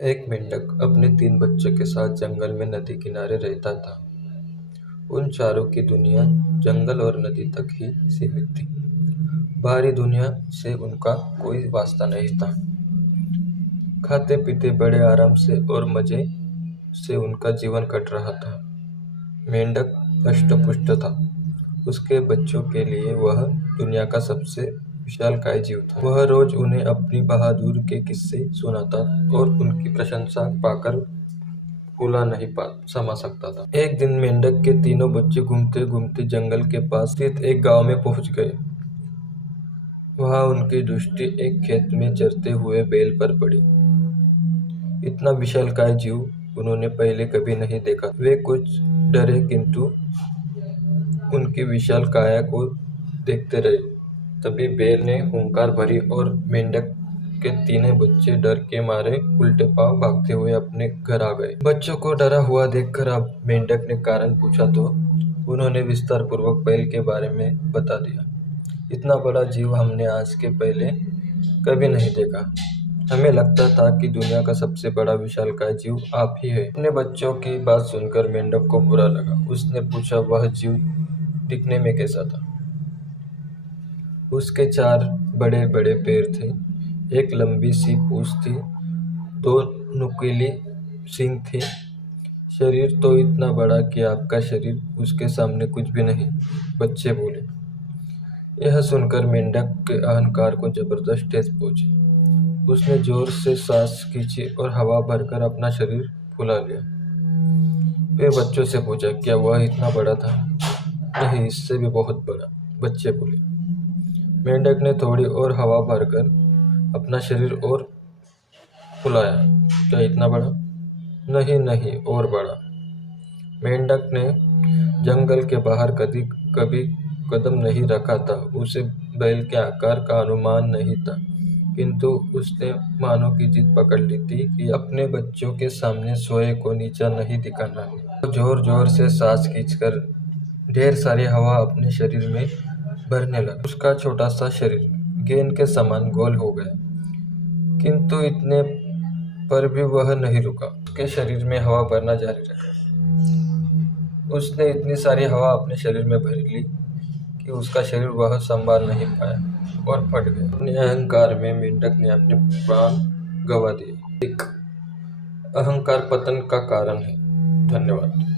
एक मेंढक अपने 3 बच्चों के साथ जंगल में नदी किनारे रहता था। उन चारों की दुनिया जंगल और नदी तक ही सीमित थी। बाहरी दुनिया से उनका कोई वास्ता नहीं था। खाते पीते बड़े आराम से और मजे से उनका जीवन कट रहा था। मेंढक हष्ट पुष्ट था। उसके बच्चों के लिए वह दुनिया का सबसे विशालकाय जीव था। वह रोज उन्हें अपनी बहादुरी के किस्से सुनाता और उनकी प्रशंसा पाकर फूला नहीं समा सकता था। एक दिन मेंढक के तीनों बच्चे घूमते घूमते जंगल के पास स्थित एक गांव में पहुंच गए। वहां उनकी दृष्टि एक खेत में चरते हुए बैल पर पड़ी। इतना विशालकाय जीव उन्होंने पहले कभी नहीं देखा। वे कुछ डरे, किंतु उनकी विशाल काया को देखते रहे। तभी बैल ने हुंकार भरी और मेंढक के तीनों बच्चे डर के मारे उल्टे पांव भागते हुए अपने घर आ गए। बच्चों को डरा हुआ देखकर अब मेंढक ने कारण पूछा तो उन्होंने विस्तार पूर्वक बैल के बारे में बता दिया। इतना बड़ा जीव हमने आज के पहले कभी नहीं देखा। हमें लगता था कि दुनिया का सबसे बड़ा विशालकाय जीव आप ही है। अपने बच्चों की बात सुनकर मेंढक को बुरा लगा। उसने पूछा, वह जीव दिखने में कैसा था? उसके 4 बड़े बड़े पैर थे, एक लंबी सी पूंछ थी, 2 नुकीली सींग थे। शरीर तो इतना बड़ा कि आपका शरीर उसके सामने कुछ भी नहीं, बच्चे बोले। यह सुनकर मेंढक के अहंकार को जबरदस्त ठेस पहुंची। उसने जोर से सांस खींची और हवा भरकर अपना शरीर फुला लिया। फिर बच्चों से पूछा, क्या वह इतना बड़ा था? नहीं, इससे भी बहुत बड़ा, बच्चे बोले। मेंढक ने थोड़ी और हवा भरकर अपना शरीर और फुलाया। क्या इतना बड़ा? नहीं नहीं, और बड़ा। मेंढक ने जंगल के बाहर कभी कदम नहीं रखा था। उसे बैल के आकार का अनुमान नहीं था, किंतु उसने मानो की जिद पकड़ ली थी कि अपने बच्चों के सामने सोए को नीचा नहीं दिखाना। वो जोर जोर से सांस खींचकर ढेर सारी हवा अपने शरीर में भरने लगा। उसका छोटा सा शरीर गेंद के समान गोल हो गया, किंतु इतने पर भी वह नहीं रुका। उसके शरीर में हवा भरना जारी रखा। उसने इतनी सारी हवा अपने शरीर में भर ली कि उसका शरीर वह संभाल नहीं पाया और फट गया। अपने अहंकार में मेंढक ने अपने प्राण गंवा दिए। एक अहंकार पतन का कारण है। धन्यवाद।